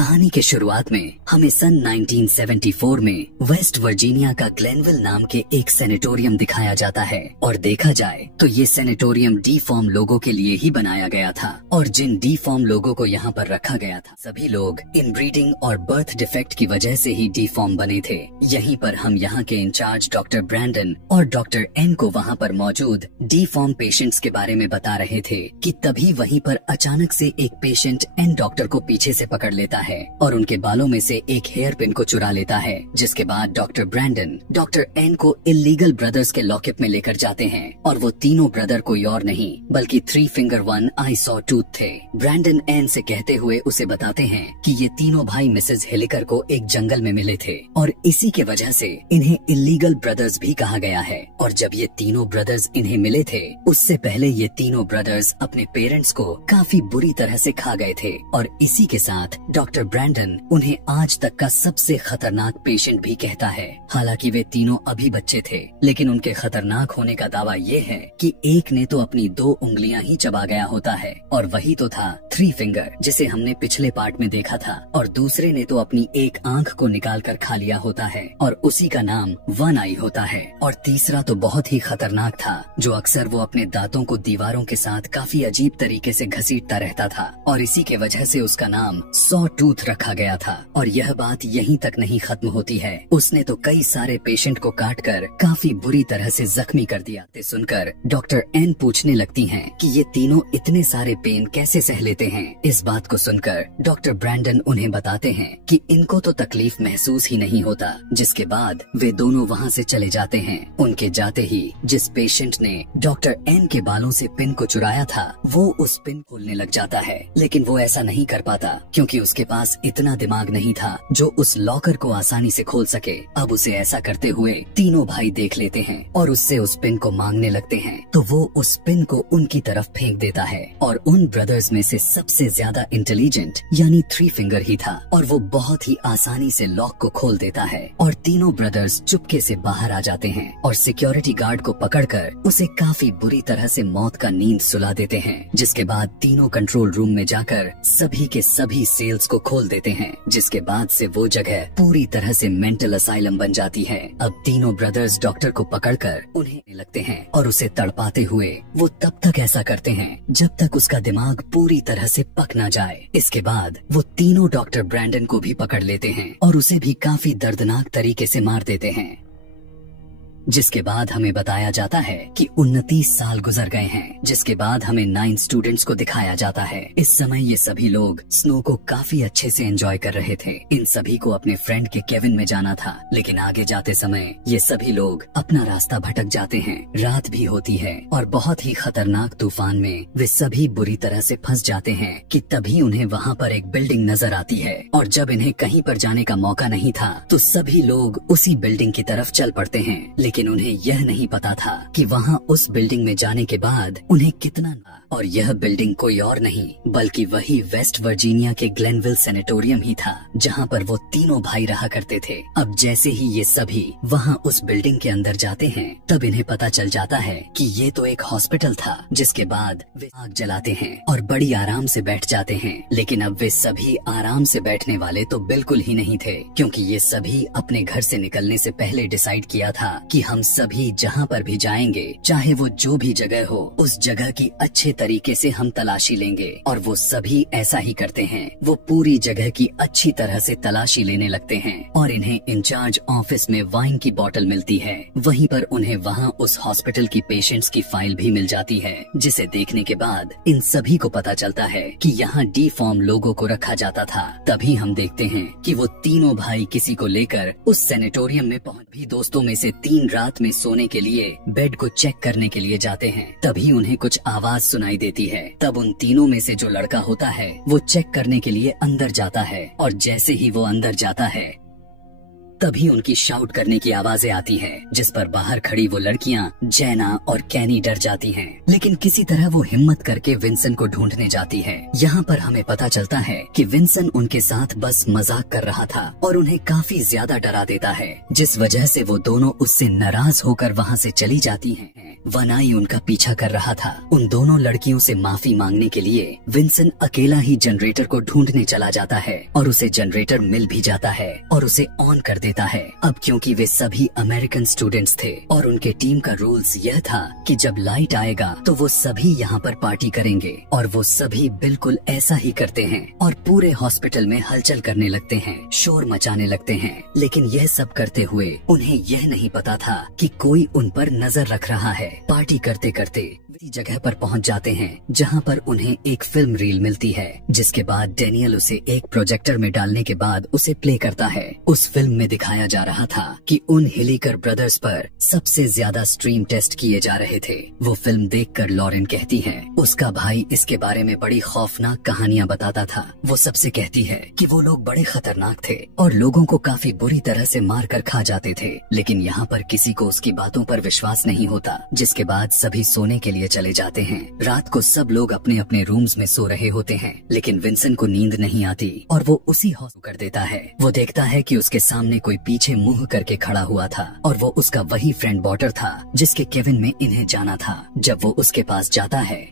कहानी के शुरुआत में हमें सन 1974 में वेस्ट वर्जीनिया का ग्लेनविल नाम के एक सैनिटोरियम दिखाया जाता है। और देखा जाए तो ये सैनिटोरियम डीफॉर्म लोगों के लिए ही बनाया गया था और जिन डीफॉर्म लोगों को यहाँ पर रखा गया था सभी लोग इनब्रीडिंग और बर्थ डिफेक्ट की वजह से ही डीफॉर्म बने थे। यहीं पर हम यहाँ के इंचार्ज डॉक्टर ब्रैंडन और डॉक्टर एन को वहाँ पर मौजूद डीफॉर्म पेशेंट्स के बारे में बता रहे थे कि तभी वहीं पर अचानक से एक पेशेंट एन डॉक्टर को पीछे से पकड़ लेता है और उनके बालों में से एक हेयर पिन को चुरा लेता है, जिसके बाद डॉक्टर ब्रैंडन डॉक्टर एन को इल्लीगल ब्रदर्स के लॉकअप में लेकर जाते हैं और वो तीनों ब्रदर कोई और नहीं बल्कि 3 फिंगर 1 आई सॉ टूथ थे। ब्रैंडन एन से कहते हुए उसे बताते हैं कि ये तीनों भाई मिसेज हिलिकर को एक जंगल में मिले थे और इसी के वजह से इन्हें इल्लीगल ब्रदर्स भी कहा गया है। और जब ये तीनों ब्रदर्स इन्हें मिले थे उससे पहले ये तीनों ब्रदर्स अपने पेरेंट्स को काफी बुरी तरह से खा गए थे और इसी के साथ डॉक्टर ब्रैंडन उन्हें आज तक का सबसे खतरनाक पेशेंट भी कहता है। हालांकि वे तीनों अभी बच्चे थे लेकिन उनके खतरनाक होने का दावा ये है कि एक ने तो अपनी 2 उंगलियां ही चबा गया होता है और वही तो था 3 फिंगर जिसे हमने पिछले पार्ट में देखा था, और दूसरे ने तो अपनी एक आंख को निकाल कर खा लिया होता है और उसी का नाम 1 आई होता है। और तीसरा तो बहुत ही खतरनाक था जो अक्सर वो अपने दांतों को दीवारों के साथ काफी अजीब तरीके से घसीटता रहता था और इसी के वजह से उसका नाम सॉ टूथ रखा गया था। और यह बात यहीं तक नहीं खत्म होती है, उसने तो कई सारे पेशेंट को काटकर काफी बुरी तरह से जख्मी कर दिया। सुनकर डॉक्टर एन पूछने लगती हैं कि ये तीनों इतने सारे पेन कैसे सह लेते हैं। इस बात को सुनकर डॉक्टर ब्रैंडन उन्हें बताते हैं कि इनको तो तकलीफ महसूस ही नहीं होता, जिसके बाद वे दोनों वहाँ से चले जाते हैं। उनके जाते ही जिस पेशेंट ने डॉक्टर एन के बालों से पिन को चुराया था वो उस पिन खोलने लग जाता है, लेकिन वो ऐसा नहीं कर पाता क्योंकि उसके पास इतना दिमाग नहीं था जो उस लॉकर को आसानी से खोल सके। अब उसे ऐसा करते हुए तीनों भाई देख लेते हैं और उससे उस पिन को मांगने लगते हैं तो वो उस पिन को उनकी तरफ फेंक देता है। और उन ब्रदर्स में से सबसे ज्यादा इंटेलिजेंट यानी 3 फिंगर ही था और वो बहुत ही आसानी से लॉक को खोल देता है और तीनों ब्रदर्स चुपके से बाहर आ जाते हैं और सिक्योरिटी गार्ड को पकड़कर उसे काफी बुरी तरह से मौत का नींद सुला देते हैं। जिसके बाद तीनों कंट्रोल रूम में जाकर सभी के सभी सेल्स को खोल देते हैं, जिसके बाद से वो जगह पूरी तरह से मेंटल असाइलम बन जाती है। अब तीनों ब्रदर्स डॉक्टर को पकड़कर उन्हें लगते हैं और उसे तड़पाते हुए वो तब तक ऐसा करते हैं जब तक उसका दिमाग पूरी तरह से पक ना जाए। इसके बाद वो तीनों डॉक्टर ब्रैंडन को भी पकड़ लेते हैं और उसे भी काफी दर्दनाक तरीके से मार देते हैं। जिसके बाद हमें बताया जाता है कि 29 साल गुजर गए हैं, जिसके बाद हमें 9 स्टूडेंट्स को दिखाया जाता है। इस समय ये सभी लोग स्नो को काफी अच्छे से एंजॉय कर रहे थे। इन सभी को अपने फ्रेंड के केविन में जाना था, लेकिन आगे जाते समय ये सभी लोग अपना रास्ता भटक जाते हैं। रात भी होती है और बहुत ही खतरनाक तूफान में वे सभी बुरी तरह से फंस जाते हैं कि तभी उन्हें वहाँ पर एक बिल्डिंग नजर आती है। और जब इन्हें कहीं पर जाने का मौका नहीं था तो सभी लोग उसी बिल्डिंग की तरफ चल पड़ते हैं, लेकिन उन्हें यह नहीं पता था कि वहाँ उस बिल्डिंग में जाने के बाद उन्हें कितना, और यह बिल्डिंग कोई और नहीं बल्कि वही वेस्ट वर्जीनिया के ग्लेनविल सैनिटोरियम ही था जहाँ पर वो तीनों भाई रहा करते थे। अब जैसे ही ये सभी वहाँ उस बिल्डिंग के अंदर जाते हैं तब इन्हें पता चल जाता है कि ये तो एक हॉस्पिटल था। जिसके बाद वे आग जलाते हैं और बड़ी आराम से बैठ जाते हैं, लेकिन अब वे सभी आराम से बैठने वाले तो बिल्कुल ही नहीं थे, क्योंकि ये सभी अपने घर से निकलने से पहले डिसाइड किया था कि हम सभी जहाँ पर भी जाएंगे, चाहे वो जो भी जगह हो, उस जगह की अच्छे तरीके से हम तलाशी लेंगे। और वो सभी ऐसा ही करते हैं। वो पूरी जगह की अच्छी तरह से तलाशी लेने लगते हैं और इन्हें इंचार्ज ऑफिस में वाइन की बोतल मिलती है। वहीं पर उन्हें वहाँ उस हॉस्पिटल की पेशेंट्स की फाइल भी मिल जाती है, जिसे देखने के बाद इन सभी को पता चलता है कि यहाँ डीफॉर्म लोगों को रखा जाता था। तभी हम देखते हैं कि वो तीनों भाई किसी को लेकर उस सैनिटोरियम में पहुँच भी दोस्तों में से 3 रात में सोने के लिए बेड को चेक करने के लिए जाते हैं। तभी उन्हें कुछ आवाज सुनाई देती है। तब उन तीनों में से जो लड़का होता है वो चेक करने के लिए अंदर जाता है और जैसे ही वो अंदर जाता है तभी उनकी शाउट करने की आवाजें आती है, जिस पर बाहर खड़ी वो लड़कियां जैना और कैनी डर जाती हैं। लेकिन किसी तरह वो हिम्मत करके विंसन को ढूंढने जाती है। यहाँ पर हमें पता चलता है कि विंसन उनके साथ बस मजाक कर रहा था और उन्हें काफी ज्यादा डरा देता है, जिस वजह से वो दोनों उससे नाराज होकर वहाँ से चली जाती हैं। वनाई उनका पीछा कर रहा था। उन दोनों लड़कियों से माफी मांगने के लिए विंसन अकेला ही जनरेटर को ढूंढने चला जाता है और उसे जनरेटर मिल भी जाता है और उसे ऑन कर देता है। अब क्योंकि वे सभी अमेरिकन स्टूडेंट्स थे और उनके टीम का रूल्स यह था कि जब लाइट आएगा तो वो सभी यहाँ पर पार्टी करेंगे, और वो सभी बिल्कुल ऐसा ही करते हैं और पूरे हॉस्पिटल में हलचल करने लगते हैं, शोर मचाने लगते हैं। लेकिन यह सब करते हुए उन्हें यह नहीं पता था कि कोई उन पर नजर रख रहा है। पार्टी करते करते जगह पर पहुंच जाते हैं जहां पर उन्हें एक फिल्म रील मिलती है, जिसके बाद डेनियल उसे एक प्रोजेक्टर में डालने के बाद उसे प्ले करता है। उस फिल्म में दिखाया जा रहा था कि उन हिलीकर ब्रदर्स पर सबसे ज्यादा स्ट्रीम टेस्ट किए जा रहे थे। वो फिल्म देखकर लॉरेन कहती है उसका भाई इसके बारे में बड़ी खौफनाक कहानियां बताता था। वो सबसे कहती है कि वो लोग बड़े खतरनाक थे और लोगों को काफी बुरी तरह से मार कर खा जाते थे, लेकिन यहाँ पर किसी को उसकी बातों पर विश्वास नहीं होता। जिसके बाद सभी सोने के लिए चले जाते हैं। रात को सब लोग अपने अपने रूम्स में सो रहे होते हैं, लेकिन विंसन को नींद नहीं आती और वो उसी हौस कर देता है। वो देखता है कि उसके सामने कोई पीछे मुंह करके खड़ा हुआ था और वो उसका वही फ्रेंड बॉटर था जिसके केविन में इन्हें जाना था। जब वो उसके पास जाता है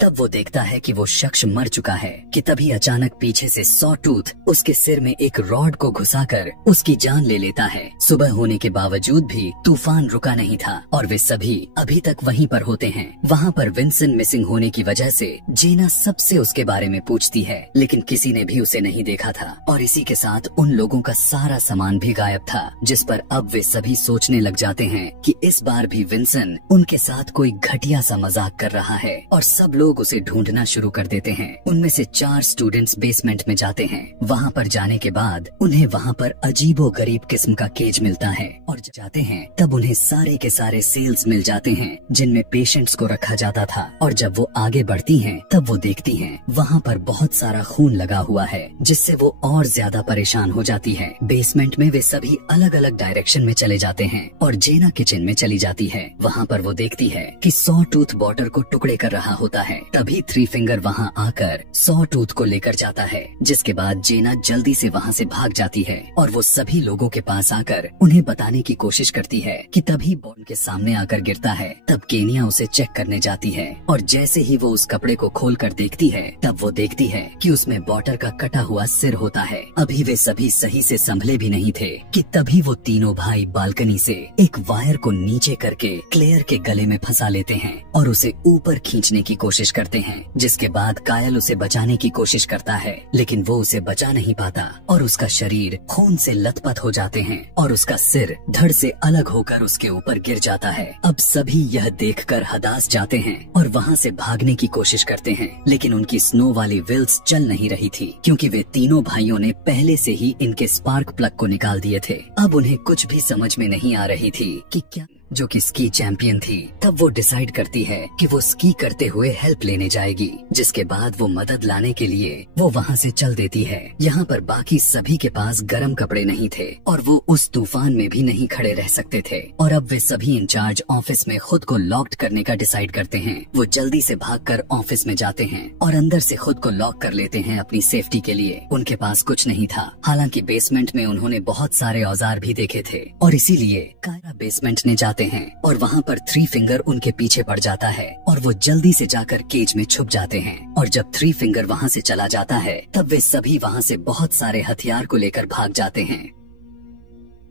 तब वो देखता है कि वो शख्स मर चुका है कि तभी अचानक पीछे से सॉ टूथ उसके सिर में एक रॉड को घुसाकर उसकी जान ले लेता है। सुबह होने के बावजूद भी तूफान रुका नहीं था और वे सभी अभी तक वहीं पर होते हैं। वहाँ पर विंसन मिसिंग होने की वजह से जेना सबसे उसके बारे में पूछती है, लेकिन किसी ने भी उसे नहीं देखा था और इसी के साथ उन लोगों का सारा सामान भी गायब था, जिस पर अब वे सभी सोचने लग जाते हैं कि इस बार भी विंसन उनके साथ कोई घटिया सा मजाक कर रहा है और सब लोग उसे ढूंढना शुरू कर देते हैं। उनमें से 4 स्टूडेंट्स बेसमेंट में जाते हैं। वहाँ पर जाने के बाद उन्हें वहाँ पर अजीबो गरीब किस्म का केज मिलता है और जब जाते हैं तब उन्हें सारे के सारे सेल्स मिल जाते हैं जिनमें पेशेंट्स को रखा जाता था। और जब वो आगे बढ़ती हैं तब वो देखती हैं वहाँ पर बहुत सारा खून लगा हुआ है, जिससे वो और ज्यादा परेशान हो जाती है। बेसमेंट में वे सभी अलग अलग डायरेक्शन में चले जाते हैं और जेना किचन में चली जाती है। वहाँ पर वो देखती है कि सॉ टूथ बॉटर को टुकड़े कर रहा होता है। तभी थ्री फिंगर वहाँ आकर सॉ टूथ को लेकर जाता है, जिसके बाद जेना जल्दी से वहाँ से भाग जाती है और वो सभी लोगों के पास आकर उन्हें बताने की कोशिश करती है कि तभी बॉन के सामने आकर गिरता है। तब केनिया उसे चेक करने जाती है और जैसे ही वो उस कपड़े को खोलकर देखती है तब वो देखती है कि उसमें बॉटर का कटा हुआ सिर होता है। अभी वे सभी सही से संभले भी नहीं थे कि तभी वो तीनों भाई बालकनी से एक वायर को नीचे करके क्लेयर के गले में फंसा लेते हैं और उसे ऊपर खींचने की कोशिश करते हैं, जिसके बाद कायल उसे बचाने की कोशिश करता है, लेकिन वो उसे बचा नहीं पाता और उसका शरीर खून से लथपथ हो जाते हैं और उसका सिर धड़ से अलग होकर उसके ऊपर गिर जाता है। अब सभी यह देखकर हताश जाते हैं और वहाँ से भागने की कोशिश करते हैं, लेकिन उनकी स्नो वाली व्हील्स चल नहीं रही थी क्योंकि वे तीनों भाइयों ने पहले से ही इनके स्पार्क प्लग को निकाल दिए थे। अब उन्हें कुछ भी समझ में नहीं आ रही थी कि क्या जो कि स्की चैंपियन थी। तब वो डिसाइड करती है कि वो स्की करते हुए हेल्प लेने जाएगी, जिसके बाद वो मदद लाने के लिए वो वहाँ से चल देती है। यहाँ पर बाकी सभी के पास गर्म कपड़े नहीं थे और वो उस तूफान में भी नहीं खड़े रह सकते थे और अब वे सभी इंचार्ज ऑफिस में खुद को लॉक्ड करने का डिसाइड करते हैं। वो जल्दी से भागकर ऑफिस में जाते हैं और अंदर से खुद को लॉक कर लेते हैं अपनी सेफ्टी के लिए। उनके पास कुछ नहीं था, हालांकि बेसमेंट में उन्होंने बहुत सारे औजार भी देखे थे और इसीलिए कायरा बेसमेंट ने जाते हैं और वहाँ पर थ्री फिंगर उनके पीछे पड़ जाता है और वो जल्दी से जाकर केज में छुप जाते हैं। और जब थ्री फिंगर वहाँ से चला जाता है तब वे सभी वहाँ से बहुत सारे हथियार को लेकर भाग जाते हैं।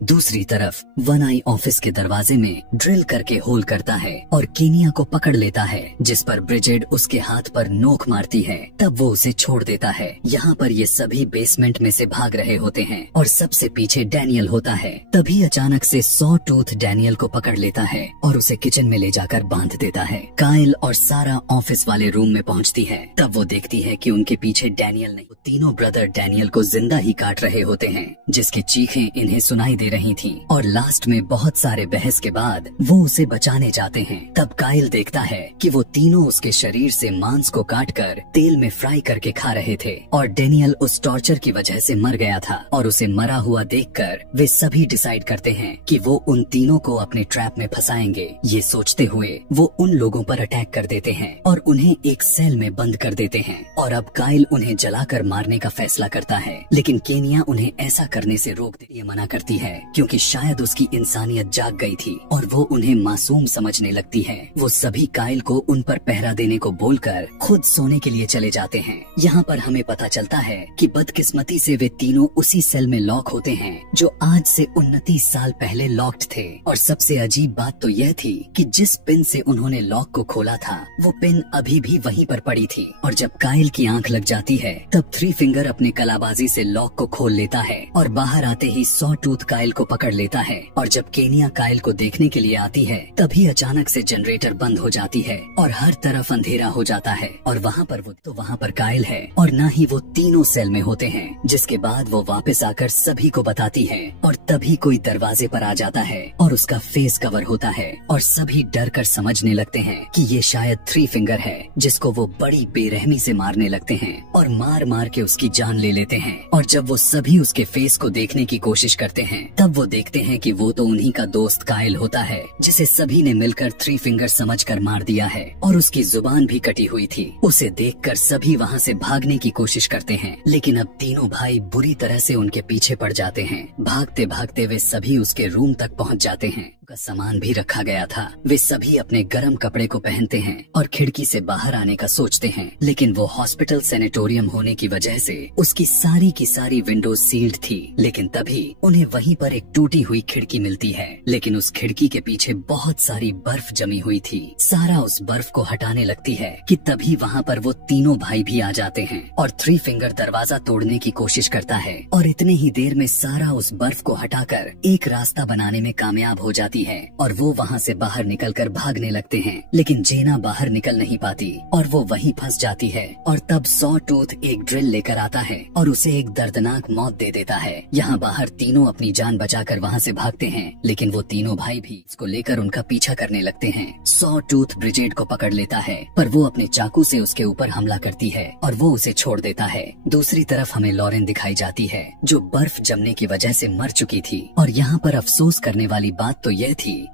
दूसरी तरफ वन आई ऑफिस के दरवाजे में ड्रिल करके होल करता है और केनिया को पकड़ लेता है, जिस पर ब्रिजेड उसके हाथ पर नोक मारती है। तब वो उसे छोड़ देता है। यहाँ पर ये सभी बेसमेंट में से भाग रहे होते हैं और सबसे पीछे डैनियल होता है। तभी अचानक से सॉ टूथ डैनियल को पकड़ लेता है और उसे किचन में ले जाकर बांध देता है। काइल और सारा ऑफिस वाले रूम में पहुँचती है। तब वो देखती है कि उनके पीछे डैनियल नहीं, तीनों ब्रदर डैनियल को जिंदा ही काट रहे होते हैं, जिसकी चीखें इन्हें सुनाई दे रही थीं और लास्ट में बहुत सारे बहस के बाद वो उसे बचाने जाते हैं। तब काइल देखता है कि वो तीनों उसके शरीर से मांस को काटकर तेल में फ्राई करके खा रहे थे और डेनियल उस टॉर्चर की वजह से मर गया था। और उसे मरा हुआ देखकर वे सभी डिसाइड करते हैं कि वो उन तीनों को अपने ट्रैप में फंसाएंगे। ये सोचते हुए वो उन लोगों पर अटैक कर देते हैं और उन्हें एक सेल में बंद कर देते हैं। और अब काइल उन्हें जलाकर मारने का फैसला करता है, लेकिन केनिया उन्हें ऐसा करने से रोक देती मना करती है क्योंकि शायद उसकी इंसानियत जाग गई थी और वो उन्हें मासूम समझने लगती है। वो सभी काइल को उन पर पहरा देने को बोलकर खुद सोने के लिए चले जाते हैं। यहाँ पर हमें पता चलता है कि बदकिस्मती से वे तीनों उसी सेल में लॉक होते हैं जो आज से 29 साल पहले लॉक्ड थे। और सबसे अजीब बात तो यह थी कि जिस पिन से उन्होंने लॉक को खोला था वो पिन अभी भी वहीं पर पड़ी थी। और जब काइल की आंख लग जाती है तब थ्री फिंगर अपने कलाबाजी से लॉक को खोल लेता है और बाहर आते ही सॉ टूथ काइल को पकड़ लेता है। और जब केनिया काइल को देखने के लिए आती है तभी अचानक से जनरेटर बंद हो जाती है और हर तरफ अंधेरा हो जाता है और वहाँ पर काइल है और न ही वो तीनों सेल में होते हैं। जिसके बाद वो वापस आकर सभी को बताती है और तभी कोई दरवाजे पर आ जाता है और उसका फेस कवर होता है और सभी डर कर समझने लगते हैं कि ये शायद थ्री फिंगर है जिसको वो बड़ी बेरहमी से मारने लगते हैं और मार मार के उसकी जान ले लेते हैं। और जब वो सभी उसके फेस को देखने की कोशिश करते हैं तब वो देखते हैं कि वो तो उन्हीं का दोस्त काइल होता है जिसे सभी ने मिलकर थ्री फिंगर समझकर मार दिया है और उसकी जुबान भी कटी हुई थी। उसे देखकर सभी वहाँ से भागने की कोशिश करते हैं, लेकिन अब तीनों भाई बुरी तरह से उनके पीछे पड़ जाते हैं। भागते भागते वे सभी उसके रूम तक पहुँच जाते हैं। का सामान भी रखा गया था। वे सभी अपने गर्म कपड़े को पहनते हैं और खिड़की से बाहर आने का सोचते हैं, लेकिन वो हॉस्पिटल सैनिटोरियम होने की वजह से उसकी सारी की सारी विंडोज सील्ड थी। लेकिन तभी उन्हें वहीं पर एक टूटी हुई खिड़की मिलती है, लेकिन उस खिड़की के पीछे बहुत सारी बर्फ जमी हुई थी। सारा उस बर्फ को हटाने लगती है कि तभी वहाँ पर वो तीनों भाई भी आ जाते हैं और थ्री फिंगर दरवाजा तोड़ने की कोशिश करता है और इतने ही देर में सारा उस बर्फ को हटाकर एक रास्ता बनाने में कामयाब हो जाती है और वो वहाँ से बाहर निकलकर भागने लगते हैं। लेकिन जेना बाहर निकल नहीं पाती और वो वहीं फंस जाती है और तब सॉ टूथ एक ड्रिल लेकर आता है और उसे एक दर्दनाक मौत दे देता है। यहाँ बाहर तीनों अपनी जान बचाकर वहाँ से भागते हैं, लेकिन वो तीनों भाई भी इसको लेकर उनका पीछा करने लगते हैं। सॉ टूथ ब्रिजेड को पकड़ लेता है पर वो अपने चाकू से उसके ऊपर हमला करती है और वो उसे छोड़ देता है। दूसरी तरफ हमें लॉरेन दिखाई जाती है जो बर्फ जमने की वजह से मर चुकी थी। और यहाँ पर अफसोस करने वाली बात तो यह थी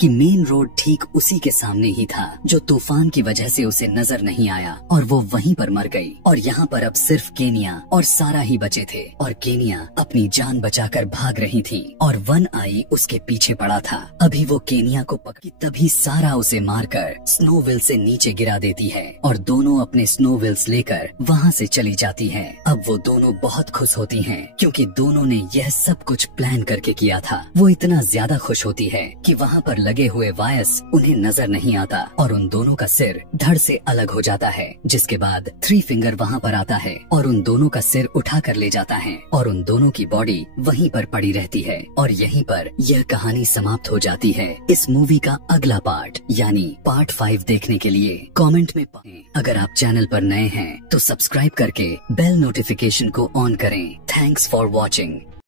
कि मेन रोड ठीक उसी के सामने ही था जो तूफान की वजह से उसे नजर नहीं आया और वो वहीं पर मर गई। और यहाँ पर अब सिर्फ केनिया और सारा ही बचे थे और केनिया अपनी जान बचाकर भाग रही थी और वन आई उसके पीछे पड़ा था। अभी वो केनिया को पकड़ी तभी सारा उसे मारकर स्नोविल से नीचे गिरा देती है और दोनों अपने स्नोविल्स लेकर वहाँ से चली जाती है। अब वो दोनों बहुत खुश होती हैं क्योंकि दोनों ने यह सब कुछ प्लान करके किया था। वो इतना ज्यादा खुश होती है कि वहाँ पर लगे हुए वायस उन्हें नजर नहीं आता और उन दोनों का सिर धड़ से अलग हो जाता है। जिसके बाद थ्री फिंगर वहाँ पर आता है और उन दोनों का सिर उठा कर ले जाता है और उन दोनों की बॉडी वहीं पर पड़ी रहती है और यहीं पर यह कहानी समाप्त हो जाती है। इस मूवी का अगला पार्ट यानी पार्ट 5 देखने के लिए कमेंट में पाएं। अगर आप चैनल पर नए हैं तो सब्सक्राइब करके बेल नोटिफिकेशन को ऑन करें। Thanks for watching.